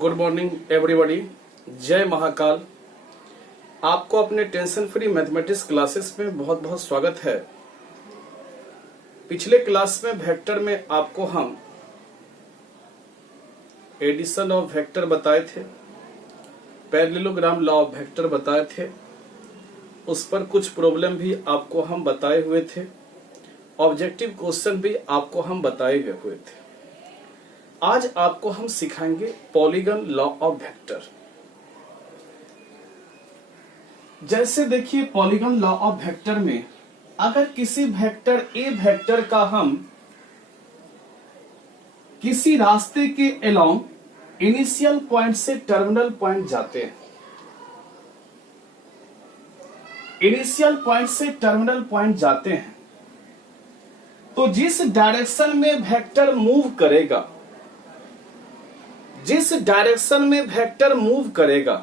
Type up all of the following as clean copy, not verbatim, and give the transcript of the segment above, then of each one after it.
Good morning everybody. जय महाकाल। आपको अपने टेंशन फ्री मैथमेटिक्स क्लासेस में बहुत बहुत स्वागत है। पिछले क्लास में वेक्टर में आपको हम एडिशन ऑफ वेक्टर बताए थे, पैरेललोग्राम लॉ ऑफ वेक्टर बताए थे, उस पर कुछ प्रॉब्लम भी आपको हम बताए हुए थे, ऑब्जेक्टिव क्वेश्चन भी आपको हम बताए हुए थे। आज आपको हम सिखाएंगे पॉलीगन लॉ ऑफ वेक्टर। जैसे देखिए पॉलीगन लॉ ऑफ वेक्टर में अगर किसी वेक्टर ए वेक्टर का हम किसी रास्ते के अलोंग इनिशियल पॉइंट से टर्मिनल पॉइंट जाते हैं, इनिशियल पॉइंट से टर्मिनल पॉइंट जाते हैं, तो जिस डायरेक्शन में वेक्टर मूव करेगा, जिस डायरेक्शन में वेक्टर मूव करेगा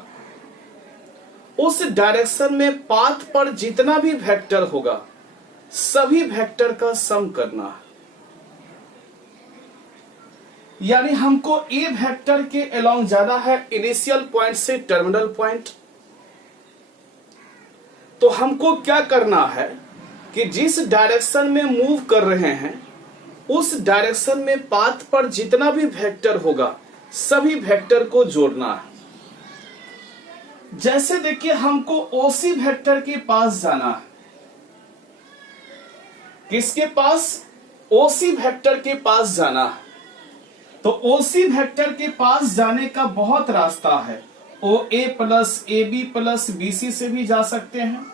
उस डायरेक्शन में पाथ पर जितना भी वेक्टर होगा सभी वेक्टर का सम करना है। यानी हमको ए वेक्टर के अलोंग जाना है इनिशियल पॉइंट से टर्मिनल पॉइंट, तो हमको क्या करना है कि जिस डायरेक्शन में मूव कर रहे हैं उस डायरेक्शन में पाथ पर जितना भी वेक्टर होगा सभी वेक्टर को जोड़ना है। जैसे देखिए हमको ओसी वेक्टर के पास जाना है। किसके पास? ओसी वेक्टर के पास जाना है। तो ओसी वेक्टर के पास जाने का बहुत रास्ता है। O A plus A B plus B C से भी जा सकते हैं,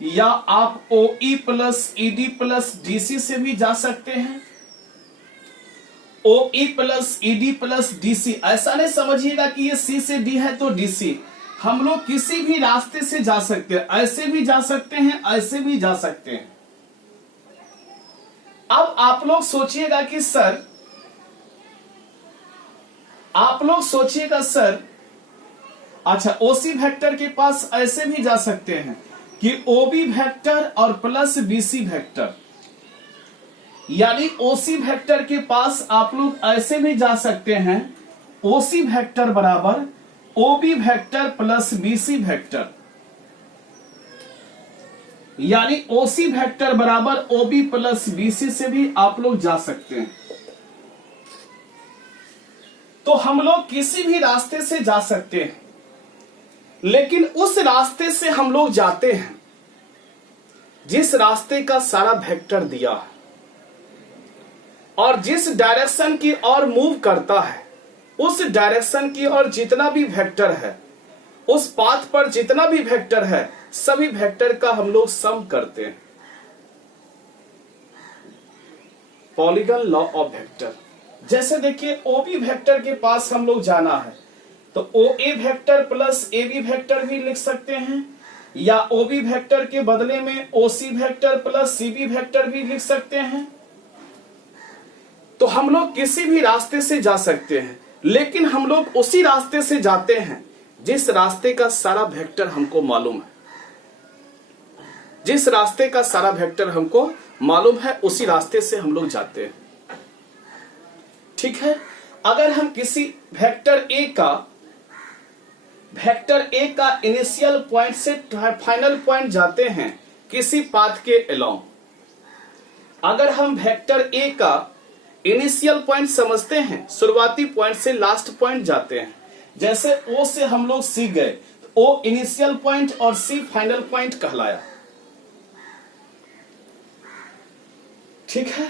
या आप O E plus E D plus D C से भी जा सकते हैं। O E plus E D plus D C, ऐसा नहीं समझिएगा कि ये सी से डी है तो डी सी। हम लोग किसी भी रास्ते से जा सकते हैं, ऐसे भी जा सकते हैं, ऐसे भी जा सकते हैं। अब आप लोग सोचिएगा कि सर, आप लोग सोचिएगा सर, अच्छा ओसी वेक्टर के पास ऐसे भी जा सकते हैं कि ओबी वेक्टर और प्लस बीसी वेक्टर, यानी ओसी वेक्टर के पास आप लोग ऐसे भी जा सकते हैं, ओसी वेक्टर बराबर ओबी वेक्टर प्लस बीसी वेक्टर, यानी ओसी वेक्टर बराबर ओबी प्लस बीसी से भी आप लोग जा सकते हैं। तो हम लोग किसी भी रास्ते से जा सकते हैं, लेकिन उस रास्ते से हम लोग जाते हैं जिस रास्ते का सारा वेक्टर दिया है और जिस डायरेक्शन की ओर मूव करता है उस डायरेक्शन की ओर जितना भी वेक्टर है, उस पाथ पर जितना भी वेक्टर है सभी वेक्टर का हम लोग सम करते हैं। Polygon law of vector. जैसे देखिए ओबी वेक्टर के पास हम लोग जाना है तो O A vector plus A B vector भी लिख सकते हैं, या ओबी वेक्टर के बदले में OC vector plus C B vector भी लिख सकते हैं। तो हम लोग किसी भी रास्ते से जा सकते हैं, लेकिन हम लोग उसी रास्ते से जाते हैं जिस रास्ते का सारा वेक्टर हमको मालूम है। जिस रास्ते का सारा वेक्टर हमको मालूम है उसी रास्ते से हम लोग जाते हैं। ठीक है। अगर हम किसी वेक्टर ए का इनिशियल पॉइंट से फाइनल पॉइंट जाते हैं किसी पाथ के अलोंग, अगर हम वेक्टर ए का इनिशियल पॉइंट समझते हैं, शुरुआती पॉइंट से लास्ट पॉइंट जाते हैं, जैसे ओ से हम लोग सी गए तो ओ इनिशियल पॉइंट और सी फाइनल पॉइंट कहलाया। ठीक है।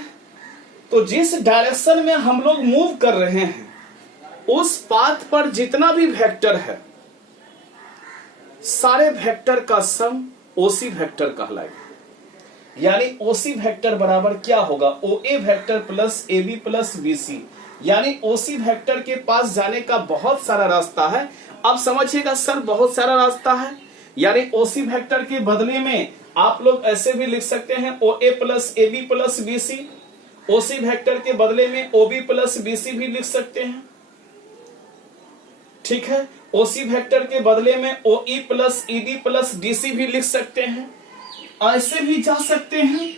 तो जिस डायरेक्शन में हम लोग मूव कर रहे हैं उस पाथ पर जितना भी वेक्टर है सारे वेक्टर का सम ओसी वेक्टर कहलाएगा। यानी ओसी वेक्टर बराबर क्या होगा? O A vector plus A B plus B C, यानी ओसी वेक्टर के पास जाने का बहुत सारा रास्ता है। अब समझिएगा सर, बहुत सारा रास्ता है, यानी ओसी वेक्टर के बदले में आप लोग ऐसे भी लिख सकते हैं O A plus A B plus B C. OC vector के बदले में ओबी प्लस बी सी भी लिख सकते हैं। ठीक है। ओसी वेक्टर के बदले में O E plus E D plus D C भी लिख सकते हैं, ऐसे भी जा सकते हैं।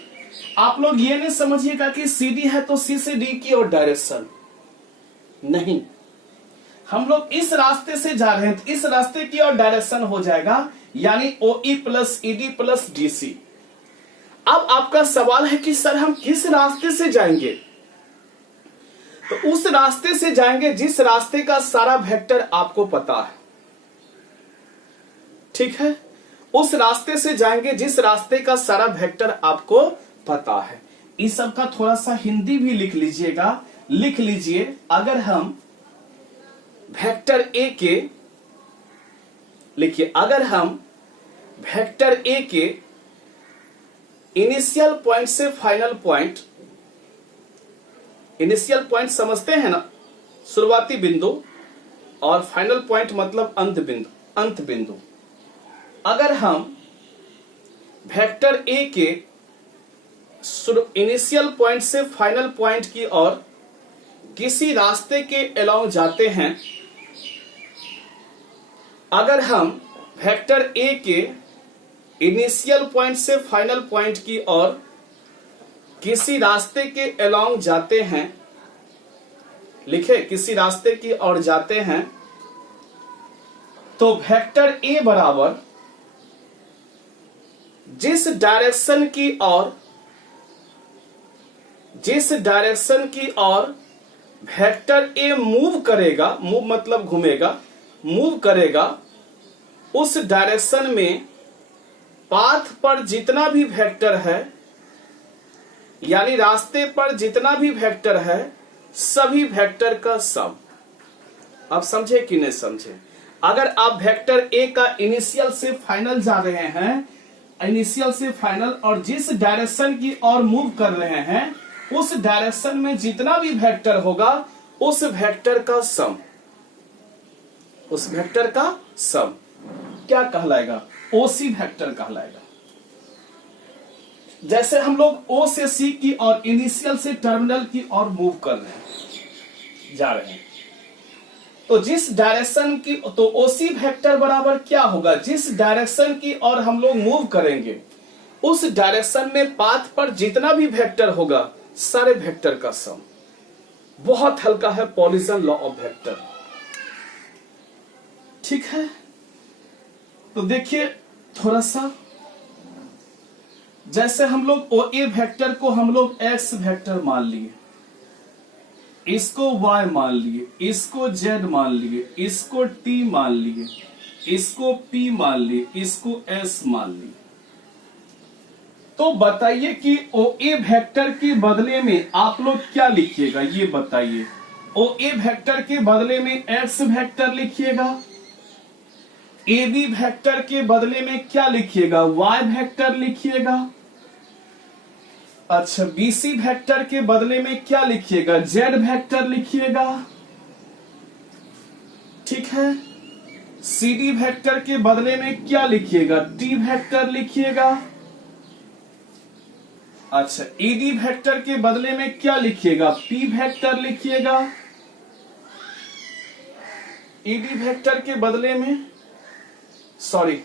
आप लोग ये नहीं समझिएगा कि सी डी है तो सी से डी की और डायरेक्शन नहीं, हम लोग इस रास्ते से जा रहे हैं तो इस रास्ते की और डायरेक्शन हो जाएगा यानी OE plus ED plus DC। अब आपका सवाल है कि सर हम किस रास्ते से जाएंगे? तो उस रास्ते से जाएंगे जिस रास्ते का सारा वेक्टर आपको पता है। ठीक है, उस रास्ते से जाएंगे जिस रास्ते का सारा वेक्टर आपको पता है। इस सब का थोड़ा सा हिंदी भी लिख लीजिएगा, लिख लीजिए। अगर हम वेक्टर A के लिखिए, अगर हम वेक्टर A के इनिशियल पॉइंट से फाइनल पॉइंट, इनिशियल पॉइंट समझते हैं ना, शुरुआती बिंदु, और फाइनल पॉइंट मतलब अंत बिंदु, अंत बिंदु। अगर हम वेक्टर A के इनिशियल पॉइंट से फाइनल पॉइंट की ओर किसी रास्ते के अलोंग जाते हैं, अगर हम वेक्टर A के इनिशियल पॉइंट से फाइनल पॉइंट की ओर किसी रास्ते के अलोंग जाते हैं, लिखे किसी रास्ते की ओर जाते हैं, तो वेक्टर A बराबर जिस डायरेक्शन की ओर वेक्टर A मूव करेगा, मूव मतलब घूमेगा, मूव करेगा, उस डायरेक्शन में पाथ पर जितना भी वेक्टर है, यानी रास्ते पर जितना भी वेक्टर है, सभी वेक्टर का सम। आप समझे कि नहीं समझे? अगर आप वेक्टर A का इनिशियल से फाइनल जा रहे हैं, इनिशियल से फाइनल, और जिस डायरेक्शन की ओर मूव कर रहे हैं, उस डायरेक्शन में जितना भी वेक्टर होगा, उस वेक्टर का सम, उस वेक्टर का सम क्या कहलाएगा? OC वेक्टर कहलाएगा। जैसे हम लोग O से C की और इनिशियल से टर्मिनल की ओर मूव कर रहे हैं, जा रहे हैं, तो जिस डायरेक्शन की, तो OC वेक्टर बराबर क्या होगा? जिस डायरेक्शन की ओर हम लोग मूव करेंगे, उस डायरेक्शन में पाथ पर जितना भी वेक्टर होगा, सारे वेक्टर का सम। बहुत हल्का है, पॉलिसन लॉ ऑफ वेक्टर। ठीक है, तो देखिए थोड़ा सा, जैसे हम लोग OA वेक्टर को हम लोग X वेक्टर मान लिए, इसको Y मान लिए, इसको Z मान लिए, इसको T मान लिए, इसको P मान लिए, इसको S मान लिए, तो बताइए कि OA वेक्टर के बदले में आप लोग क्या लिखिएगा? ये बताइए। OA वेक्टर के बदले में X वेक्टर लिखिएगा, AB वेक्टर के बदले में क्या लिखिएगा? Y वेक्टर लिखिएगा। अच्छा, BC वेक्टर के बदले में क्या लिखिएगा? Z वेक्टर लिखिएगा। ठीक है, CD वेक्टर के बदले में क्या लिखिएगा? T वेक्टर लिखिएगा। अच्छा, ED वेक्टर के बदले में क्या लिखिएगा? P वेक्टर लिखिएगा। ED वेक्टर के बदले में, सॉरी,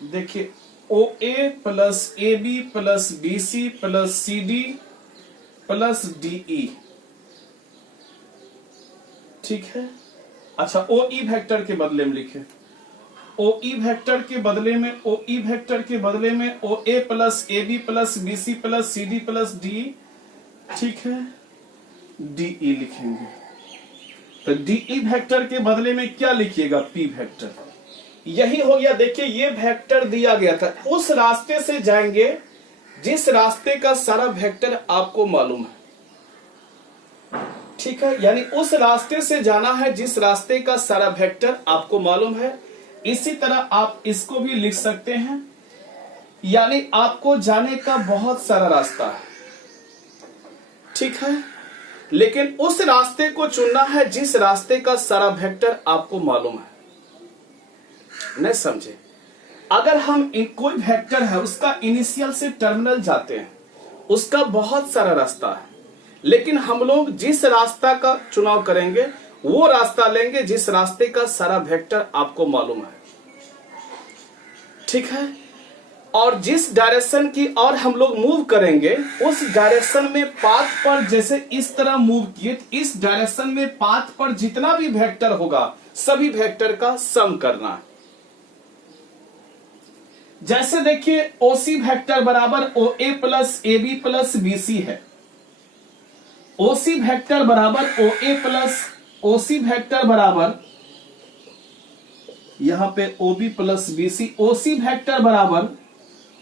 देखिए OA plus AB plus BC plus CD plus DE। ठीक है, अच्छा, OE वेक्टर के बदले में लिखे, OE वेक्टर के बदले में, OE वेक्टर के बदले में OA plus AB plus BC plus CD plus DE। ठीक है, DE लिखेंगे। तो DE वेक्टर के बदले में क्या लिखिएगा? P vector. यही हो गया। देखिए ये वेक्टर दिया गया था, उस रास्ते से जाएंगे जिस रास्ते का सारा वेक्टर आपको मालूम है। ठीक है, यानी उस रास्ते से जाना है जिस रास्ते का सारा वेक्टर आपको मालूम है। इसी तरह आप इसको भी लिख सकते हैं, यानी आपको जाने का बहुत सारा रास्ता है। ठीक है, लेकिन उस रास्ते को चुनना है जिस रास्ते का सारा वेक्टर आपको मालूम है। नहीं समझे? अगर हम कोई वेक्टर है, उसका इनिशियल से टर्मिनल जाते हैं, उसका बहुत सारा रास्ता है, लेकिन हम लोग जिस रास्ता का चुनाव करेंगे वो रास्ता लेंगे जिस रास्ते का सारा वेक्टर आपको मालूम है। ठीक है, और जिस डायरेक्शन की और हम लोग मूव करेंगे उस डायरेक्शन में पाथ पर जैसे इस तरह मूव किए, इस डायरेक्शन में पाथ पर जितना भी वेक्टर होगा सभी वेक्टर का सम करना है। जैसे देखिए ओसी वेक्टर बराबर O A plus A B plus B C है। ओसी वेक्टर बराबर O A plus OC vector बराबर यहां पे O B plus B C, OC vector बराबर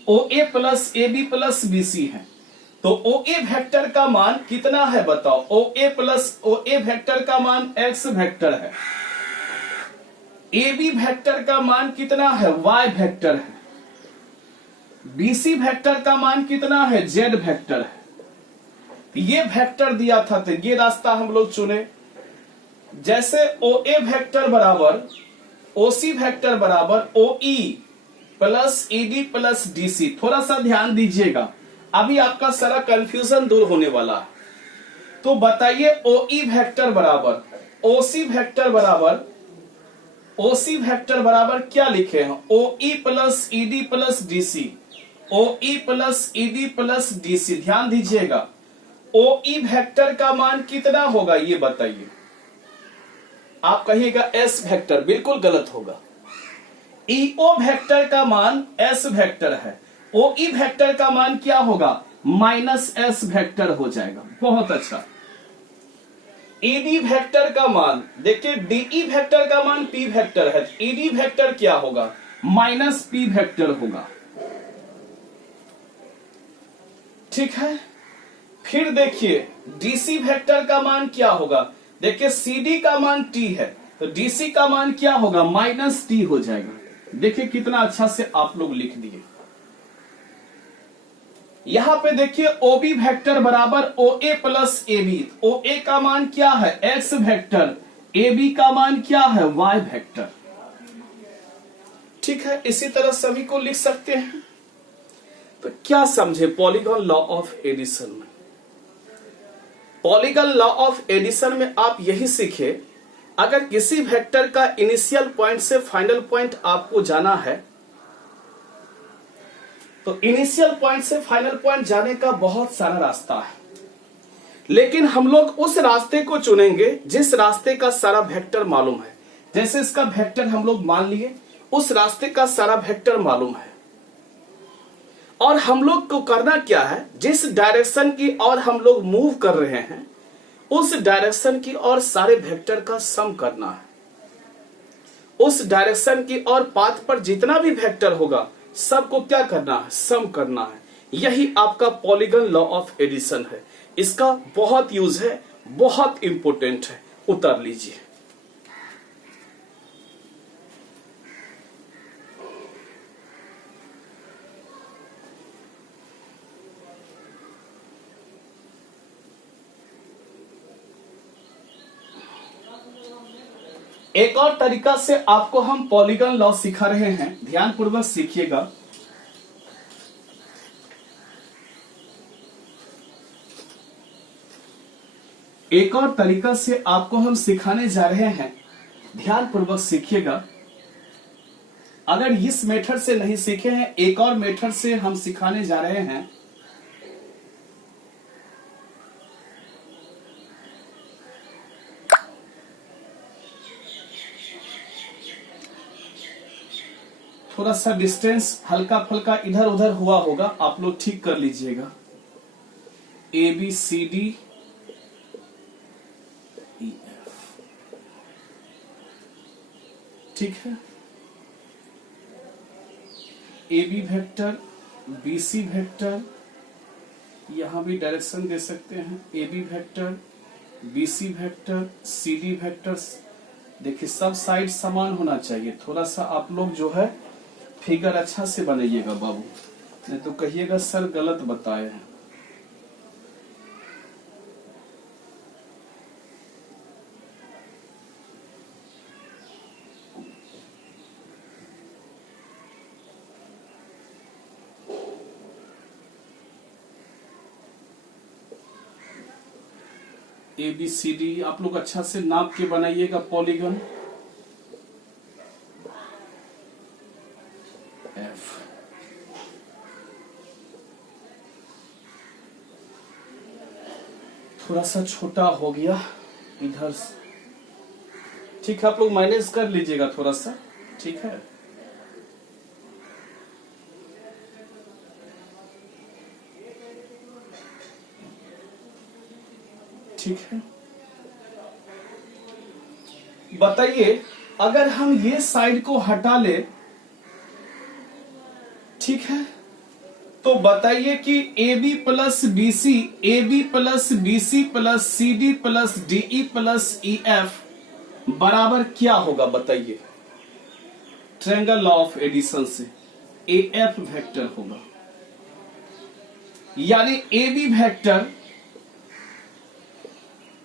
O A plus A B plus B C है। तो O A vector का मान कितना है बताओ? ओ A plus O A vector का मान एक्स वेक्टर है। ए बी वेक्टर का मान कितना है? वाई वेक्टर है। बीसी वेक्टर का मान कितना है? जेड वेक्टर है। ये वेक्टर दिया था तो ये रास्ता हम लोग चुने। जैसे ओ ए वेक्टर बराबर ओसी वेक्टर बराबर O E plus ED plus DC. थोड़ा सा ध्यान दीजिएगा, अभी आपका सारा कंफ्यूजन दूर होने वाला है। तो बताइए ओ ई वेक्टर बराबर ओसी वेक्टर बराबर ओसी वेक्टर बराबर क्या लिखे हैं? O E plus ED plus DC. O E plus ED plus DC. ध्यान दीजिएगा, ओ ई वेक्टर का मान कितना होगा ये बताइए। आप कहिएगा एस वेक्टर, बिल्कुल गलत होगा। ईओ वेक्टर का मान एस वेक्टर है। ओ ई वेक्टर का मान क्या होगा? माइनस एस वेक्टर हो जाएगा। बहुत अच्छा। ईडी वेक्टर का मान देखिए, डीई वेक्टर का मान पी वेक्टर है, ईडी वेक्टर क्या होगा? माइनस पी वेक्टर होगा। ठीक है। फिर देखिए डीसी वेक्टर का मान क्या होगा? देखिए सीडी का मान टी है तो डीसी का मान क्या होगा? माइनस टी हो जाएगा। देखिए कितना अच्छा से आप लोग लिख दिए। यहां पे देखिए ओबी वेक्टर बराबर O A plus A B. ओ ए का मान क्या है? X vector. ए बी का मान क्या है? Y vector. ठीक है, इसी तरह सभी को लिख सकते हैं। तो क्या समझे पॉलीगॉन लॉ ऑफ एडिशन में? पॉलीगॉन लॉ ऑफ एडिशन में आप यही सीखे, अगर किसी वेक्टर का इनिशियल पॉइंट से फाइनल पॉइंट आपको जाना है तो इनिशियल पॉइंट से फाइनल पॉइंट जाने का बहुत सारा रास्ता है, लेकिन हम लोग उस रास्ते को चुनेंगे जिस रास्ते का सारा वेक्टर मालूम है। जैसे इसका वेक्टर हम लोग मान लिए, उस रास्ते का सारा वेक्टर मालूम है और हम लोग को करना क्या है? जिस डायरेक्शन की और हम लोग मूव कर रहे हैं उस डायरेक्शन की और सारे वेक्टर का सम करना है। उस डायरेक्शन की और पाथ पर जितना भी वेक्टर होगा सबको क्या करना है? सम करना है। यही आपका पॉलीगॉन लॉ ऑफ एडिशन है। इसका बहुत यूज है, बहुत इंपॉर्टेंट है, उतार लीजिए। एक और तरीका से आपको हम पॉलीगॉन लॉ सिखा रहे हैं, ध्यान पूर्वक सीखिएगा। एक और तरीका से आपको हम सिखाने जा रहे हैं, ध्यान पूर्वक सीखिएगा। अगर इस मेथड से नहीं सीखे हैं, एक और मेथड से हम सिखाने जा रहे हैं। थोड़ा सा डिस्टेंस हल्का फुल्का इधर उधर हुआ होगा, आप लोग ठीक कर लीजिएगा। A B C D E F, ठीक है। A B vector, B C vector, यहां भी डायरेक्शन दे सकते हैं। A B vector, B C vector, C D vector. देखिए सब साइड समान होना चाहिए। थोड़ा सा आप लोग जो है फिगर अच्छा से बनाइएगा बाबू, नहीं तो कहिएगा सर गलत बताए हैं। ए बी सी डी आप लोग अच्छा से नाप के बनाइएगा पॉलीगन। एफ, थोड़ा सा छोटा हो गया इधर से। ठीक है, आप लोग मैनेज कर लीजिएगा थोड़ा सा। ठीक है, ठीक है। बताइए, अगर हम ये साइड को हटा ले, ठीक है, तो बताइए कि A B plus B C, A B plus B C plus C D plus D E plus E F बराबर क्या होगा? बताइए, ट्रायंगल लॉ ऑफ एडिशन से ए एफ वेक्टर होगा, यानी A B vector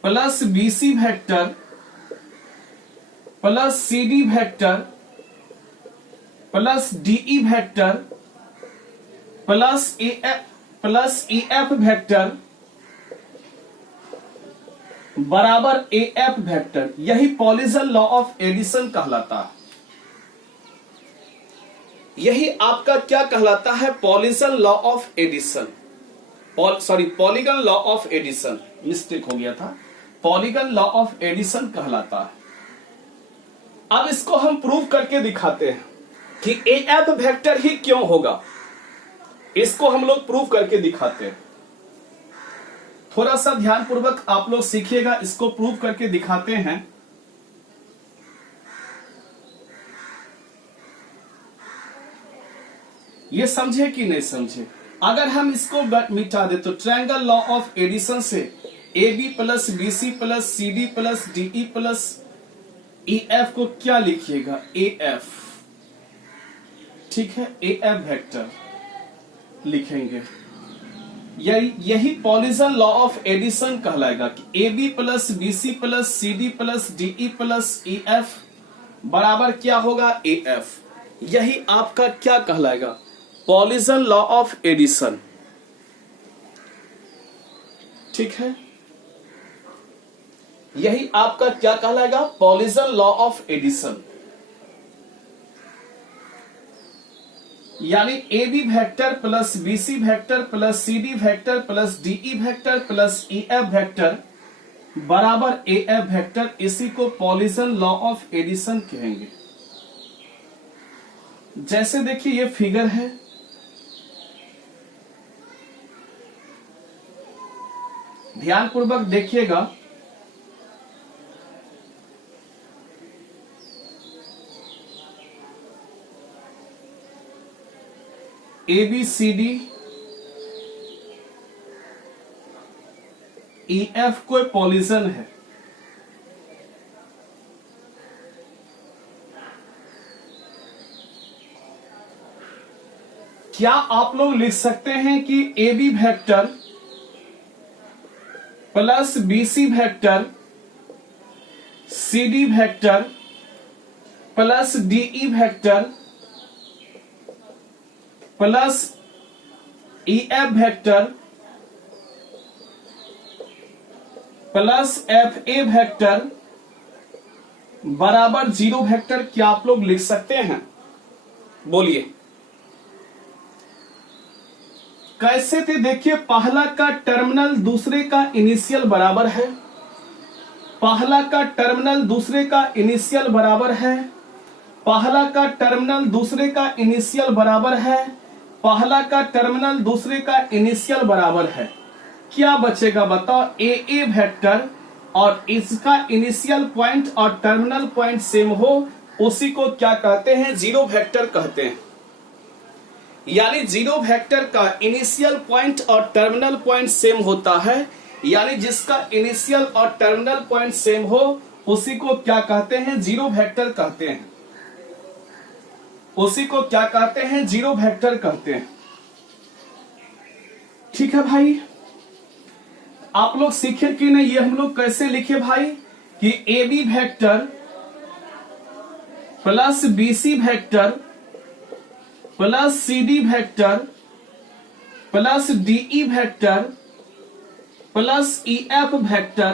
plus B C vector plus C D vector plus D E vector plus E F vector बराबर A F vector. यही पॉलीजन law of addition कहलाता है। यही आपका क्या कहलाता है? Polygon law of addition. Polygon law of addition, mistake हो गया था। पॉलीगन लॉ ऑफ एडिशन कहलाता है। अब इसको हम प्रूव करके दिखाते हैं कि ए एफ वेक्टर ही क्यों होगा। इसको हम लोग प्रूव करके दिखाते हैं। थोड़ा सा ध्यानपूर्वक आप लोग सीखिएगा, इसको प्रूव करके दिखाते हैं। ये समझे कि नहीं समझे? अगर हम इसको मिटा दे तो ट्रायंगल लॉ ऑफ एडिशन से A B plus B C plus C D plus D E plus E F को क्या लिखिएगा? A F. ठीक है, ए एफ वेक्टर लिखेंगे। यही पॉलीजन लॉ ऑफ एडिशन कहलाएगा कि A B plus B C plus C D plus D E plus E F बराबर क्या होगा? A F. यही आपका क्या कहलाएगा? Polygon law of addition. ठीक है, यही आपका क्या कहलाएगा? Polygon law of addition. यानी A B vector plus B C vector plus C D vector plus D E vector plus E F vector बराबर ए एफ वेक्टर। इसी को पॉलीजन लॉ ऑफ एडिशन कहेंगे। जैसे देखिए ये फिगर है, ध्यानपूर्वक देखिएगा। A B C D E F कोई पॉलीजन है। क्या आप लोग लिख सकते हैं कि A B vector plus B C vector C D vector plus D E vector plus E F vector plus F A vector बराबर जीरो वेक्टर? क्या आप लोग लिख सकते हैं? बोलिए कैसे थे? देखिए, पहला का टर्मिनल दूसरे का इनिशियल बराबर है। पहला का टर्मिनल दूसरे का इनिशियल बराबर है। पहला का टर्मिनल दूसरे का इनिशियल बराबर है। पहला का टर्मिनल दूसरे का इनिशियल बराबर है। क्या बचेगा बताओ? ए वेक्टर और इसका इनिशियल पॉइंट और टर्मिनल पॉइंट सेम हो, उसी को क्या कहते हैं? जीरो वेक्टर कहते हैं। यानी जीरो वेक्टर का इनिशियल पॉइंट और टर्मिनल पॉइंट सेम होता है, यानी जिसका इनिशियल और टर्मिनल पॉइंट सेम हो उसी को क्या कहते हैं? जीरो वेक्टर कहते हैं। उसी को क्या कहते हैं? जीरो वेक्टर कहते हैं। ठीक है भाई, आप लोग सीखे कि नहीं? ये हम लोग कैसे लिखे भाई कि A B vector plus B C vector plus C D vector plus D E vector plus E F vector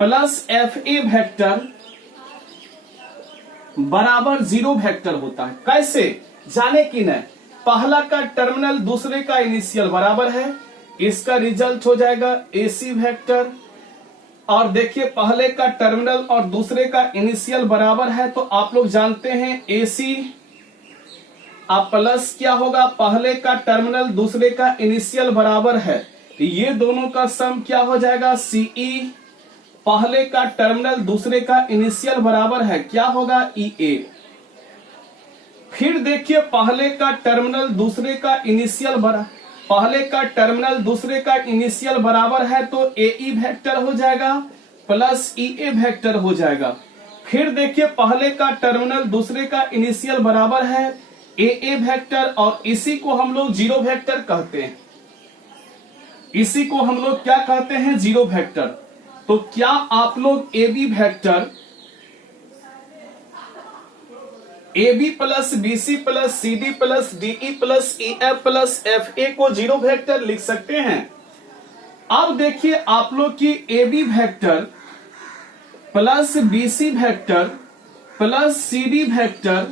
plus F A vector बराबर जीरो वेक्टर होता है। कैसे? जाने कि नहीं? पहला का टर्मिनल दूसरे का इनिशियल बराबर है, इसका रिजल्ट हो जाएगा AC वेक्टर। और देखिए पहले का टर्मिनल और दूसरे का इनिशियल बराबर है, तो आप लोग जानते हैं AC अब प्लस क्या होगा, पहले का टर्मिनल दूसरे का इनिशियल बराबर है, तो ये दोनों का सम क्या हो जाएगा CE। पहले का टर्मिनल दूसरे का इनिशियल बराबर है, क्या होगा EA। फिर देखिए पहले का टर्मिनल दूसरे का इनिशियल बराबर है, तो AE वेक्टर हो जाएगा प्लस EA वेक्टर हो जाएगा। फिर देखिए पहले का टर्मिनल दूसरे का इनिशियल बराबर है AA वेक्टर, और इसी को हम लोग जीरो वेक्टर कहते हैं। इसी को हम लोग क्या कहते हैं, जीरो वेक्टर। तो क्या आप लोग AB vector AB plus BC plus CD plus DE plus EF plus FA को जीरो वेक्टर लिख सकते हैं? अब देखिए आप लोग की AB vector plus BC vector plus CD vector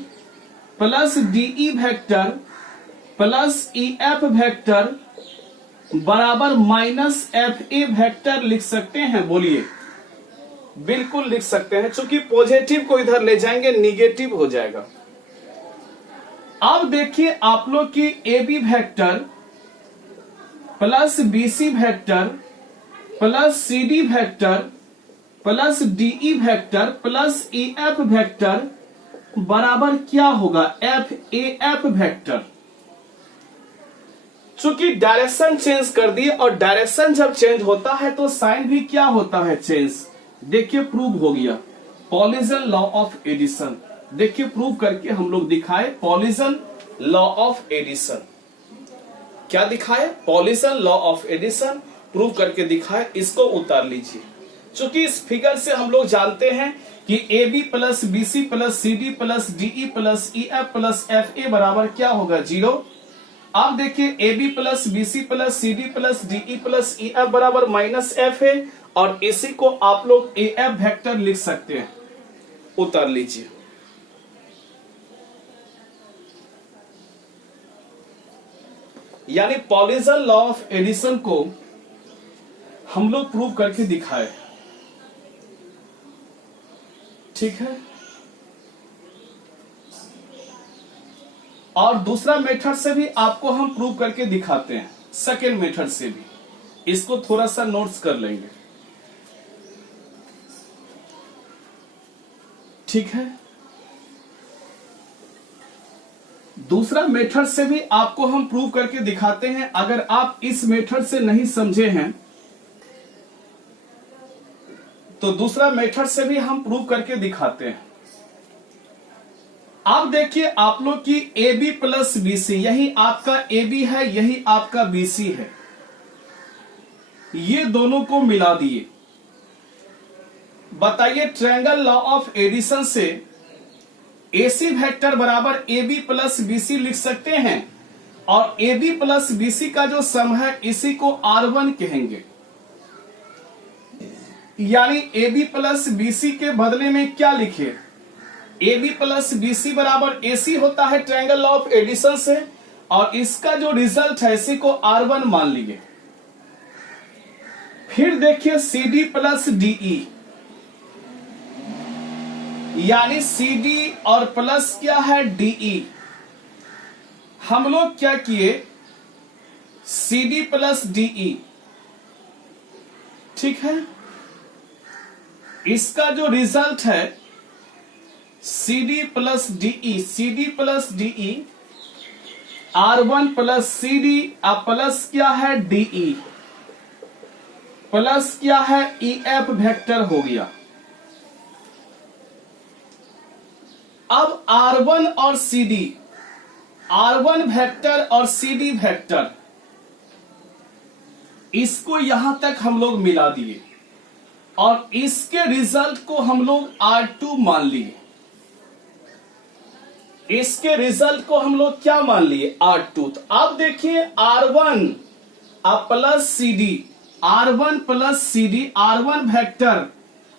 plus DE vector plus EF vector बराबर माइनस FA वेक्टर लिख सकते हैं? बोलिए। बिल्कुल लिख सकते हैं, क्योंकि पॉजिटिव को इधर ले जाएंगे निगेटिव हो जाएगा। अब देखिए आप लोग की AB vector plus BC vector plus CD vector plus DE vector plus EF vector बराबर क्या होगा, FAF वेक्टर। चूंकि डायरेक्शन चेंज कर दिए, और डायरेक्शन जब चेंज होता है तो साइन भी क्या होता है, चेंज। देखिए प्रूव हो गया, पॉलीजन लॉ ऑफ एडिशन। देखिए प्रूव करके हम लोग दिखाए, पॉलीजन लॉ ऑफ एडिशन। क्या दिखाए, polygon law of addition prove करके दिखाए। इसको उतार लीजिए, चूंकि इस फिगर से हम लोग जानते हैं कि AB plus BC plus CD plus DE plus EF plus FA बराबर क्या होगा, जीरो। अब देखिए AB plus BC plus CD plus DE plus EF बराबर माइनस FA, और इसी को आप लोग AF वेक्टर लिख सकते हैं। उतार लीजिए। यानी पॉलीजन लॉ ऑफ एडिशन को हम लोग प्रूव करके दिखाए, ठीक है। और दूसरा मेथड से भी आपको हम प्रूव करके दिखाते हैं, सेकेंड मेथड से भी। इसको थोड़ा सा नोट्स कर लेंगे, ठीक है। दूसरा मेथड से भी आपको हम प्रूव करके दिखाते हैं। अगर आप इस मेथड से नहीं समझे हैं तो दूसरा मेथड से भी हम प्रूव करके दिखाते हैं। अब देखिए आप लोग की AB प्लस BC, यही आपका AB है, यही आपका BC है। ये दोनों को मिला दिए। बताइए ट्रायंगल लॉ ऑफ एडिशन से AC वेक्टर बराबर AB प्लस BC लिख सकते हैं, और AB प्लस BC का जो सम है इसी को R1 कहेंगे। यानी AB प्लस BC के बदले में क्या लिखे, AB प्लस BC बराबर AC होता है ट्रायंगल लॉ ऑफ एडिशन से, और इसका जो रिजल्ट है इसी को R1 मान लीजिए। फिर देखिए CD प्लस DE, यानी CD और प्लस क्या है DE। हम लोग क्या किए, CD प्लस DE, ठीक है। इसका जो रिजल्ट है CD plus DE R1 plus CD, अब प्लस क्या है DE, प्लस क्या है EF वेक्टर हो गया। अब R1 और CD, R1 वेक्टर और CD वेक्टर, इसको यहां तक हम लोग मिला दिए, और इसके रिजल्ट को हम लोग R2 मान लिए। इसके रिजल्ट को हम लोग क्या मान लिए, R2। तो अब देखिए R1 अब plus CD, R1 plus CD, R1 vector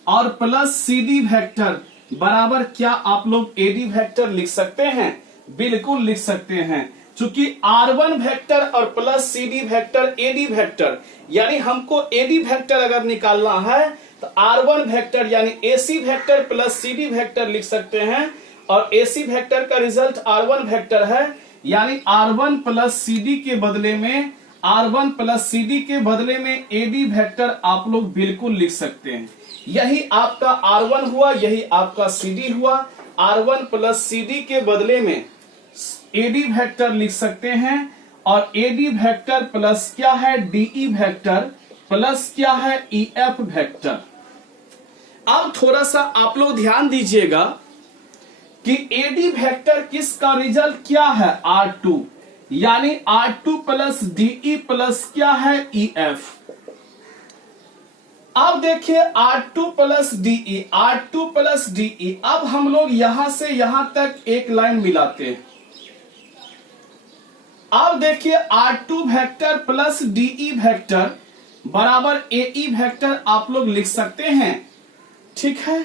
और प्लस CD वेक्टर बराबर क्या आप लोग AD वेक्टर लिख सकते हैं? बिल्कुल लिख सकते हैं। चूंकि R1 वेक्टर और plus CD vector AD vector, यानी हमको AD वेक्टर अगर निकालना है तो R1 वेक्टर यानी AC vector plus CD vector लिख सकते हैं, और AC वेक्टर का रिजल्ट R1 वेक्टर है, यानी R1 प्लस CD के बदले में R1 प्लस CD के बदले में AD वेक्टर आप लोग बिल्कुल लिख सकते हैं। यही आपका R1 हुआ, यही आपका CD हुआ। R1 प्लस CD के बदले में AD वेक्टर लिख सकते हैं, और AD वेक्टर प्लस क्या है DE वेक्टर प्लस क्या है EF वेक्टर। अब थोड़ा सा आप लोग ध्यान दीजिएगा कि AD वेक्टर किसका रिजल्ट क्या है R2, यानी R2 प्लस DE प्लस क्या है EF। अब देखिए R2 plus DE, R2 plus DE। अब हम लोग यहां से यहां तक एक लाइन मिलाते हैं। अब देखिए R2 vector plus DE vector बराबर AE वेक्टर आप लोग लिख सकते हैं, ठीक है।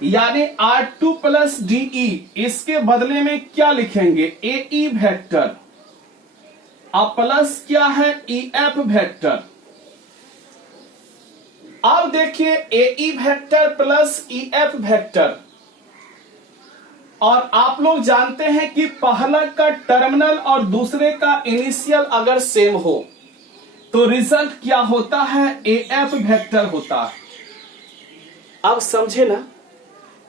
यानी R2 प्लस DE, इसके बदले में क्या लिखेंगे AE वेक्टर, अब प्लस क्या है EF वेक्टर। अब देखिए AE vector plus EF vector, और आप लोग जानते हैं कि पहला का टर्मिनल और दूसरे का इनिशियल अगर सेम हो तो रिजल्ट क्या होता है AF वेक्टर होता है। अब समझे ना,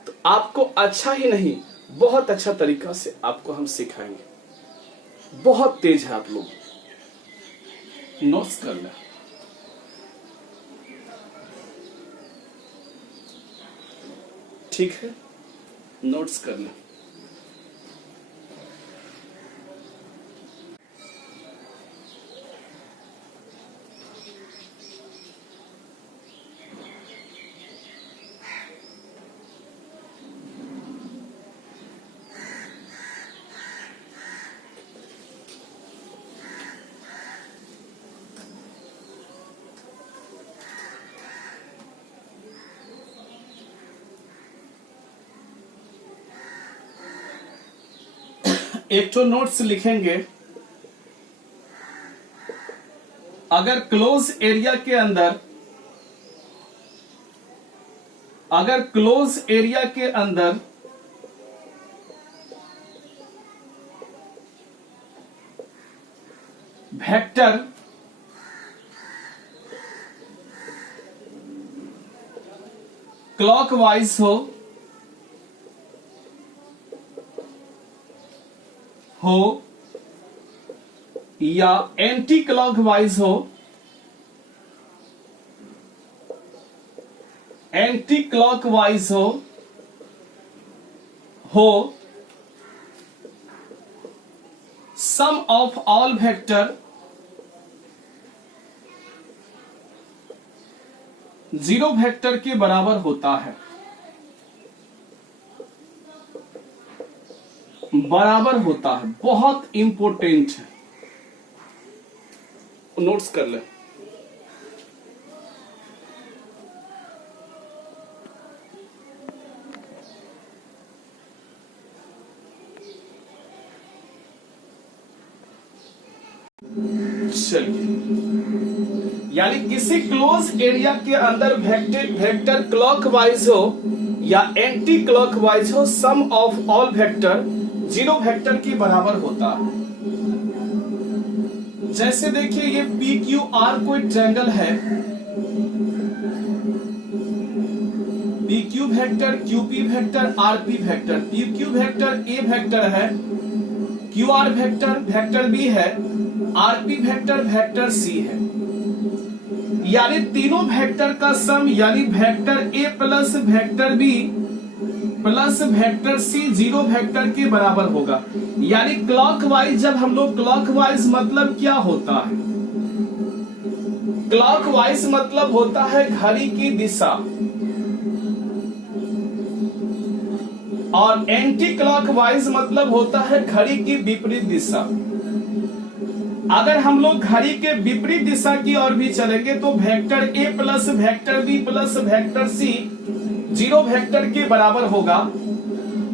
तो आपको अच्छा ही नहीं बहुत अच्छा तरीका से आपको हम सिखाएंगे। बहुत तेज है आप लोग, नोट्स कर लें। ठीक है, नोट्स कर लें। एक तो नोट्स लिखेंगे, अगर क्लोज एरिया के अंदर, अगर क्लोज एरिया के अंदर वेक्टर क्लॉकवाइज हो या एंटी क्लॉकवाइज एंटी क्लॉकवाइज हो sum of all vector zero vector के बराबर होता है, बराबर होता है। बहुत इंपॉर्टेंट है, नोट्स कर ले। चलिए, यानी किसी क्लोज एरिया के अंदर वेक्टर क्लॉकवाइज हो या एंटी क्लॉकवाइज हो, sum of all vector zero vector के बराबर होता है। जैसे देखिए ये PQR कोई ट्रायंगल है, PQ vector, QP vector, RP vector. PQ vector A vector है, QR वेक्टर वेक्टर B है, RP वेक्टर वेक्टर C है। यानी तीनों वेक्टर का सम यानी vector A plus vector B plus vector C zero vector के बराबर होगा। यानी क्लॉकवाइज, जब हम लोग क्लॉकवाइज मतलब क्या होता है, क्लॉकवाइज मतलब होता है घड़ी की दिशा, और एंटी क्लॉकवाइज मतलब होता है घड़ी की विपरीत दिशा। अगर हम लोग घड़ी के विपरीत दिशा की ओर भी चलेंगे तो vector A plus vector B plus vector C zero vector के बराबर होगा,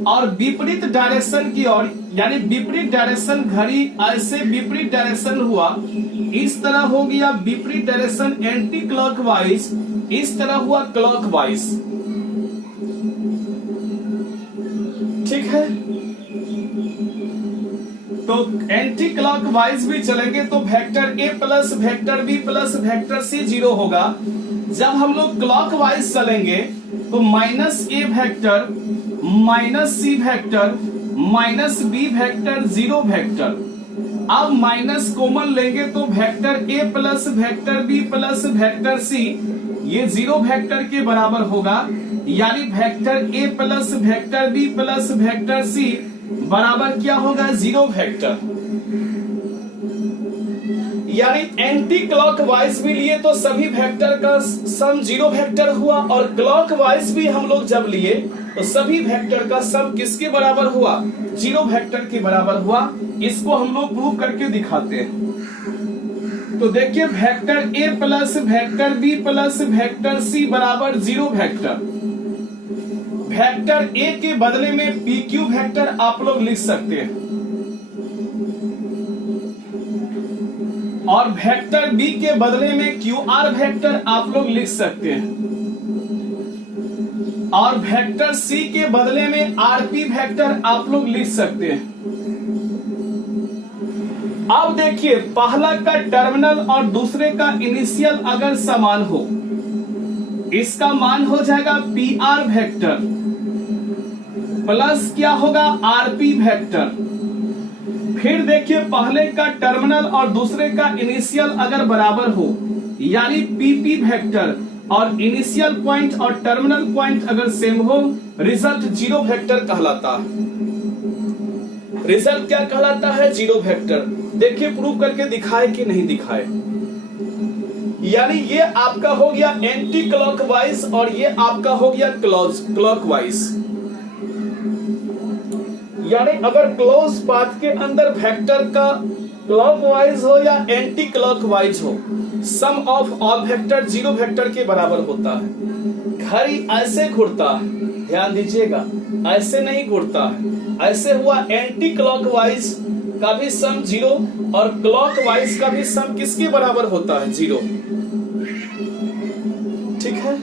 और विपरीत डायरेक्शन की ओर, यानी विपरीत डायरेक्शन घड़ी ऐसे विपरीत डायरेक्शन हुआ, इस तरह हो गया विपरीत डायरेक्शन एंटी क्लॉकवाइज, इस तरह हुआ क्लॉकवाइज। ठीक है, तो एंटी क्लॉकवाइज भी चलेंगे तो vector A plus vector B plus vector C 0 होगा। जब हम लोग क्लॉकवाइज चलेंगे तो minus A vector minus C vector minus B vector 0 vector. अब माइनस कॉमन लेंगे तो vector A plus vector B plus vector C ये 0 वेक्टर के बराबर होगा, यानी vector A plus vector B plus vector C बराबर क्या होगा 0 वेक्टर। यानी एंटी क्लॉकवाइज भी लिए तो सभी वेक्टर का सम 0 वेक्टर हुआ, और क्लॉकवाइज भी हम लोग जब लिए तो सभी वेक्टर का सम किसके बराबर हुआ 0 वेक्टर के बराबर हुआ। इसको हम लोग प्रूव करके दिखाते हैं। तो देखिए vector A plus vector B plus vector C बराबर 0 वेक्टर। वेक्टर ए के बदले में पी क्यू वेक्टर आप लोग लिख सकते हैं, और वेक्टर बी के बदले में क्यू आर वेक्टर आप लोग लिख सकते हैं, और वेक्टर सी के बदले में आरपी वेक्टर आप लोग लिख सकते हैं। अब देखिए पहला का टर्मिनल और दूसरे का इनिशियल अगर समान हो, इसका मान हो जाएगा पी आर वेक्टर प्लस क्या होगा आरपी वेक्टर। फिर देखिए पहले का टर्मिनल और दूसरे का इनिशियल अगर बराबर हो, यानी पीपी वेक्टर, और इनिशियल पॉइंट और टर्मिनल पॉइंट अगर सेम हो, रिजल्ट 0 वेक्टर कहलाता है। रिजल्ट क्या कहलाता है 0 वेक्टर। देखिए प्रूव करके दिखाए कि नहीं दिखाए। यानी ये आपका हो गया एंटी क्लॉकवाइज और ये आपका हो गया क्लॉकवाइज। यानी अगर क्लोज पाथ के अंदर वेक्टर का क्लॉकवाइज हो या एंटी क्लॉकवाइज हो, sum of all vector 0 vector के बराबर होता है। घड़ी ऐसे घूरता है, ध्यान दीजिएगा, ऐसे नहीं घूरता है, ऐसे हुआ एंटी क्लॉकवाइज का भी सम 0 और क्लॉकवाइज का भी सम किसके बराबर होता है 0। ठीक है।